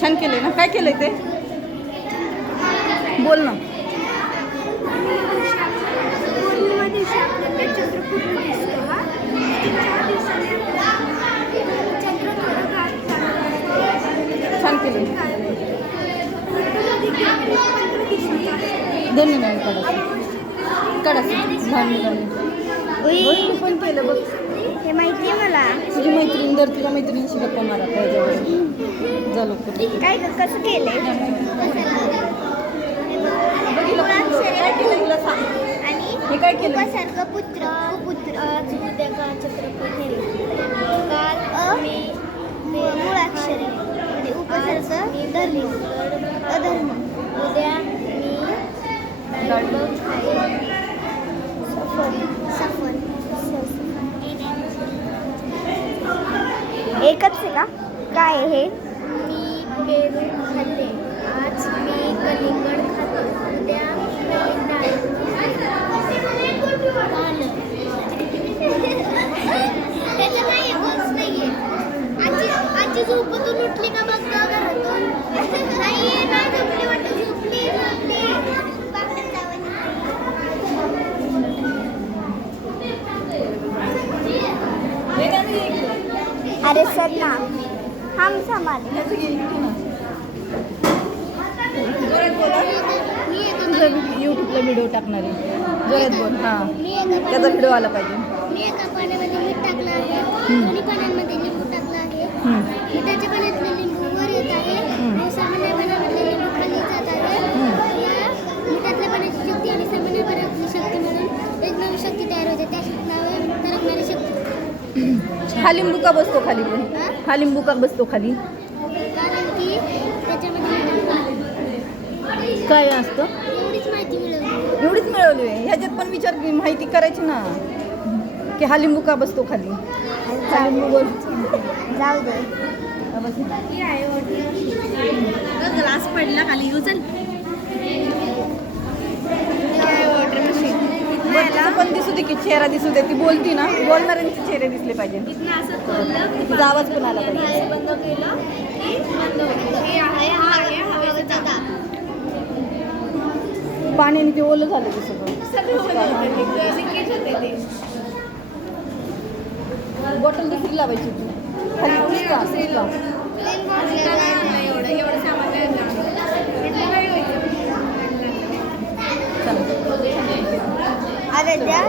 छान केलंय ना. काय केलंय ते बोल ना. छान केलं. दोन्ही नाही काढायचं लहान मुलांनी पण केलं बघ. हे माहिती आहे मला. तुझी मैत्रीण दर तुझ्या मैत्रिणीशी गप्पा मारा त्याच्यावर झालं काय कसं केलंय. हे काय केलं. उपसर्ग पुत्र छत्रपती मूळाक्षरे म्हणजे उपसर्ग धर्म अधर्म. उद्या एकच आहे का. काय आहे हे. मी पेरू खाल्ले. आज मी कलिंगड खातो. उद्या त्याचं नाही बोलच नाहीये. आजी झोपतून उठली का बघ घरातून. नाही झोपली वाटत. झोपली अरे सर ना हम संभाले. यूट्यूबला व्हिडिओ टाकणार आहे. जोरात बोल. हां त्याचा व्हिडिओ आला पाहिजे. मी एका पाण्यामध्ये मीठ टाकलं आहे. दोन्ही पाण्यामध्ये लिंबू टाकलं आहे. मिठाच्या पाण्यातलं लिंबू वर येत आहे. सामान्य पाण्यामधले लिंबू खाली जात आहे. या मिठातल्या पाण्याची शक्ती आणि सामान्य पाण्यातली शक्ती मिळून एक नवी शक्ती तयार होते. त्या नावे तरंगणारी शक्ती. हा लिंबू का बसतो खाली. पण हा लिंबू का बसतो खाली. कारण की त्याच्यामध्ये काय असतं. एवढीच माहिती मिळवली. एवढीच मिळवली आहे. ह्याच्यात पण विचार माहिती करायची ना की हा लिंबू का बसतो खाली. हा लिंबू बोल. जाऊ दे. ग्लास पडला खाली. उचल. पण दिसू दे की चेहरा दिसू दे. ती बोलती ना. बोलणाऱ्यांचे चेहरे दिसले पाहिजे. तिचा आवाज पण आला पाहिजे. बंद केलं की बंद होतं. हे आहे हवेचा दाब. पाण्याने ते ओलं झालं ते सगळं. बॉटल दुसरी लावायची होती खाली. अरे द्या